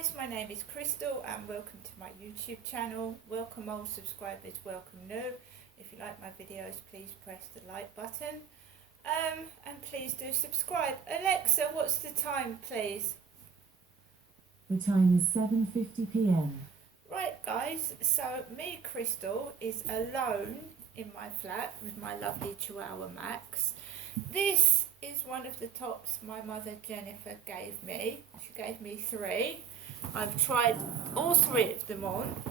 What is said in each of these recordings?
guys, my name is Crystal and welcome to my YouTube channel. Welcome old subscribers, welcome new. If you like my videos, please press the like button and please do subscribe. Alexa, what's the time please? The time is 7:50 p.m. Right guys, so me Crystal is alone in my flat with my lovely Chihuahua Max. This is one of the tops my mother Jennifer gave me. She gave me 3. I've tried all 3 of them on.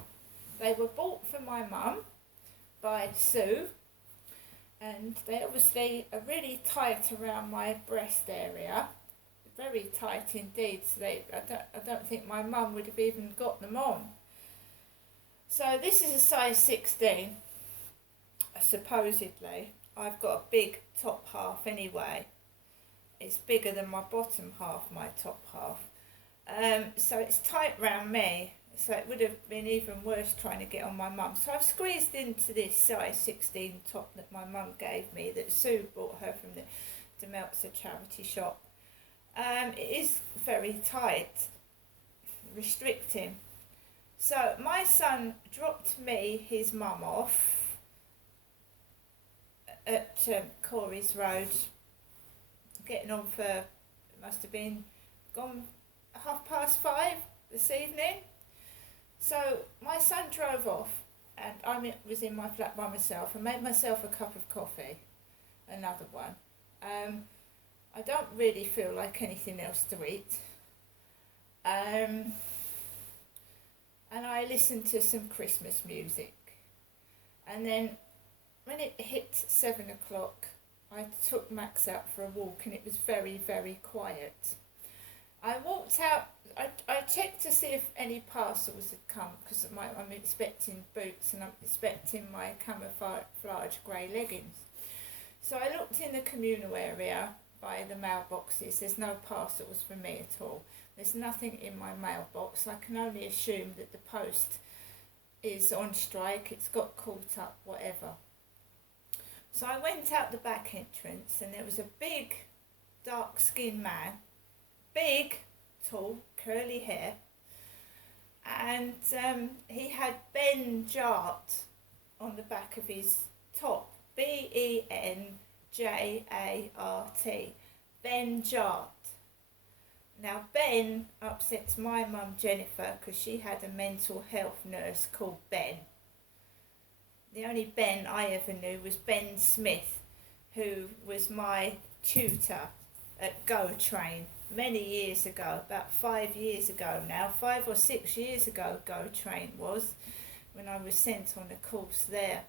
They were bought for my mum by Sue, and they obviously are really tight around my breast area. Very tight indeed, so I don't think my mum would have even got them on. So this is a size 16, supposedly. I've got a big top half anyway. It's bigger than my bottom half, my top half. So it's tight round me, so it would have been even worse trying to get on my mum. So I've squeezed into this size 16 top that my mum gave me, that Sue bought her from the Meltzer charity shop. It is very tight, restricting. So my son dropped me his mum off at Corey's Road, getting on for, it must have been gone 5:30 this evening. So my son drove off and I was in my flat by myself. I made myself a cup of coffee, another one. I don't really feel like anything else to eat. And I listened to some Christmas music. And then when it hit 7 o'clock, I took Max out for a walk and it was very, very quiet. I walked out, I checked to see if any parcels had come, because I'm expecting boots and I'm expecting my camouflage grey leggings. So I looked in the communal area by the mailboxes. There's no parcels for me at all. There's nothing in my mailbox. I can only assume that the post is on strike, it's got caught up, whatever. So I went out the back entrance and there was a big dark skinned man, big, tall, curly hair, and he had Ben Jart on the back of his top, BenJart, Ben Jart. Now Ben upsets my mum Jennifer because she had a mental health nurse called Ben. The only Ben I ever knew was Ben Smith, who was my tutor at Go Train many years ago, about 5 years ago now, 5 or 6 years ago Go Train was, when I was sent on a course there.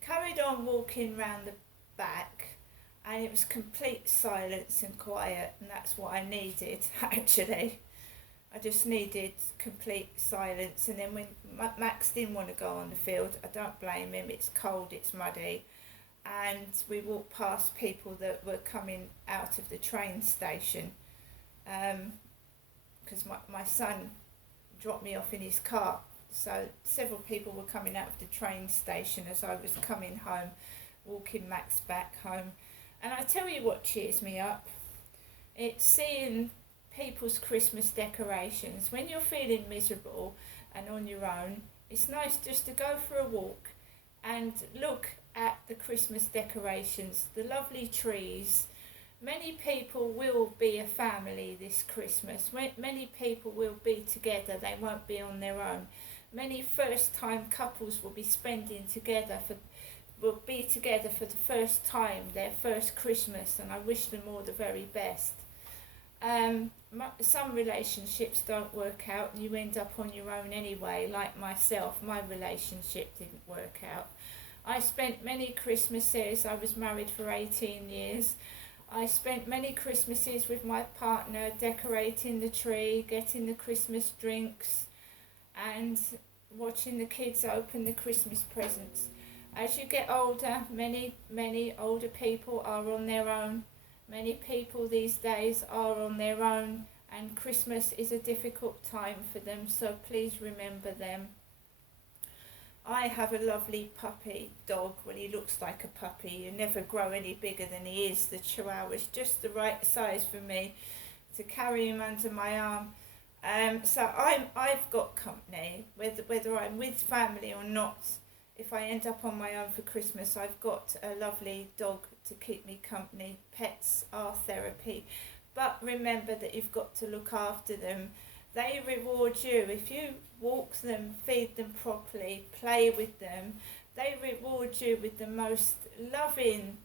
Carried on walking round the back and it was complete silence and quiet, and that's what I needed actually. I just needed complete silence. And then when Max didn't want to go on the field, I don't blame him, it's cold, it's muddy, and we walked past people that were coming out of the train station, because my son dropped me off in his car, so several people were coming out of the train station as I was coming home, walking Max back home. And I tell you what cheers me up, it's seeing people's Christmas decorations. When you're feeling miserable and on your own, it's nice just to go for a walk and look at the Christmas decorations, the lovely trees. Many people will be a family this Christmas. Many people will be together, they won't be on their own. Many first time couples will be together for the first time, their first Christmas, and I wish them all the very best. Some relationships don't work out and you end up on your own anyway, like myself. My relationship didn't work out. I spent many Christmases, I was married for 18 years, I spent many Christmases with my partner decorating the tree, getting the Christmas drinks and watching the kids open the Christmas presents. As you get older, many older people are on their own. Many people these days are on their own, and Christmas is a difficult time for them, so please remember them. I have a lovely puppy dog. Well, he looks like a puppy. You never grow any bigger than he is. The Chihuahua is just the right size for me to carry him under my arm. So I've got company, whether I'm with family or not. If I end up on my own for Christmas, I've got a lovely dog to keep me company. Pets are therapy. But remember that you've got to look after them. They reward you. If you walk them, feed them properly, play with them, they reward you with the most loving,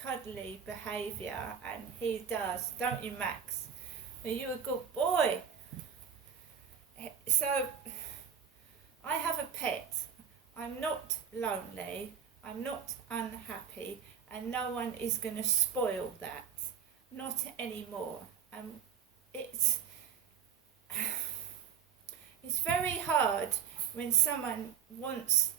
cuddly behaviour, and he does. Don't you, Max? Are you a good boy? So, I have a pet. I'm not lonely. I'm not unhappy. And no one is going to spoil that. Not anymore. It's very hard when someone wants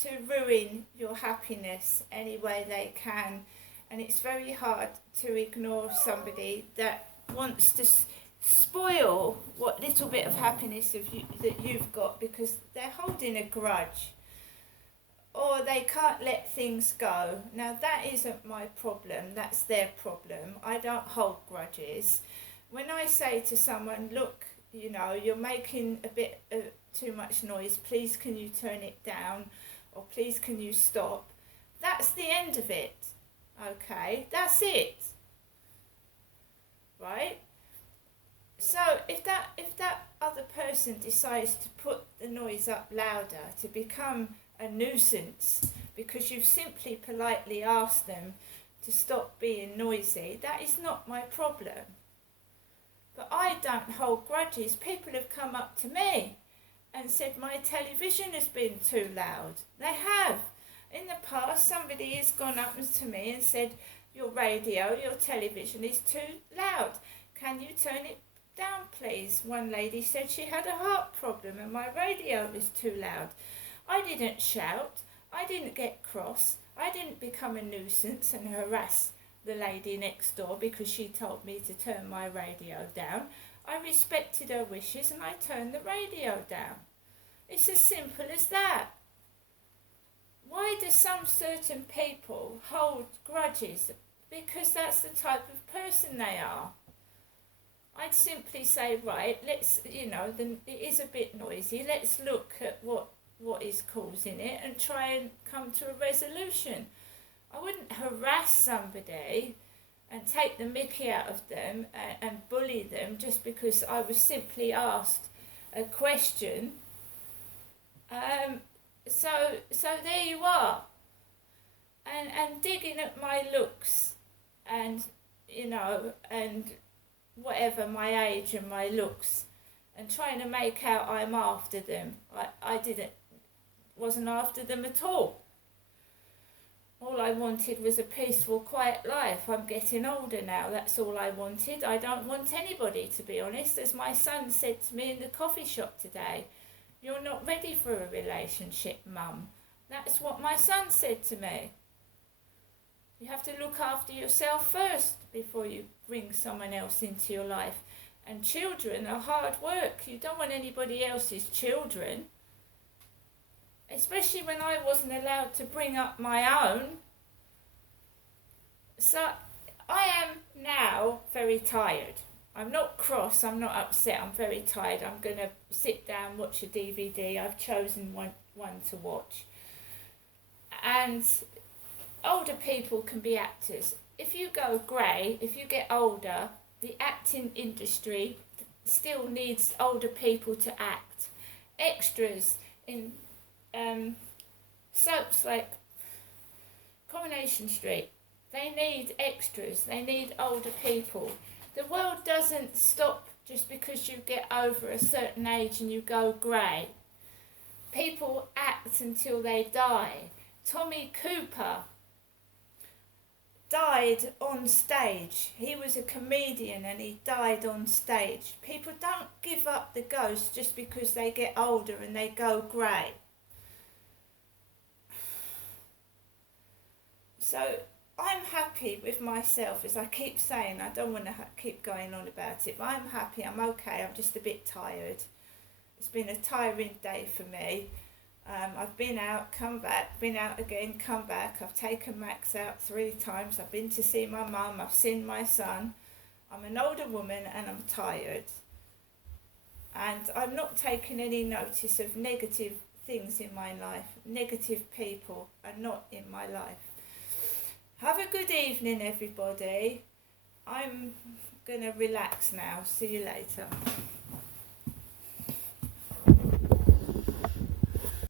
to ruin your happiness any way they can, and it's very hard to ignore somebody that wants to spoil what little bit of happiness that you've got because they're holding a grudge or they can't let things go. Now that isn't my problem, that's their problem. I don't hold grudges. When I say to someone, look, you know, you're making a bit too much noise, please can you turn it down, or please can you stop, that's the end of it. Okay, that's it. Right? So if that other person decides to put the noise up louder, to become a nuisance because you've simply politely asked them to stop being noisy, that is not my problem. But I don't hold grudges. People have come up to me and said my television has been too loud. They have. In the past, somebody has gone up to me and said, your radio, your television is too loud. Can you turn it down, please? One lady said she had a heart problem and my radio was too loud. I didn't shout. I didn't get cross. I didn't become a nuisance and harass the lady next door because she told me to turn my radio down. I respected her wishes and I turned the radio down. It's as simple as that. Why do some certain people hold grudges? Because that's the type of person they are. I'd simply say, right, let's, it is a bit noisy. Let's look at what is causing it and try and come to a resolution. I wouldn't harass somebody and take the mickey out of them and bully them just because I was simply asked a question. So there you are. And digging at my looks and, and whatever my age and my looks and trying to make out I'm after them. I wasn't after them at all. All I wanted was a peaceful, quiet life. I'm getting older now, that's all I wanted. I don't want anybody, to be honest. As my son said to me in the coffee shop today, you're not ready for a relationship, Mum. That's what my son said to me. You have to look after yourself first before you bring someone else into your life. And children are hard work. You don't want anybody else's children. Especially when I wasn't allowed to bring up my own. So I am now very tired. I'm not cross, I'm not upset, I'm very tired. I'm going to sit down, watch a DVD. I've chosen one to watch. And older people can be actors. If you go grey, if you get older, the acting industry still needs older people to act. Extras in soaps like Coronation Street, they need extras, they need older people. The world doesn't stop just because you get over a certain age and you go grey. People act until they die. Tommy Cooper died on stage. He was a comedian and he died on stage. People don't give up the ghost just because they get older and they go grey. So I'm happy with myself, as I keep saying. I don't want to keep going on about it, but I'm happy, I'm okay, I'm just a bit tired. It's been a tiring day for me. I've been out, come back, been out again, come back. I've taken Max out 3 times. I've been to see my mum, I've seen my son. I'm an older woman and I'm tired. And I'm not taking any notice of negative things in my life. Negative people are not in my life. Have a good evening, everybody. I'm going to relax now. See you later.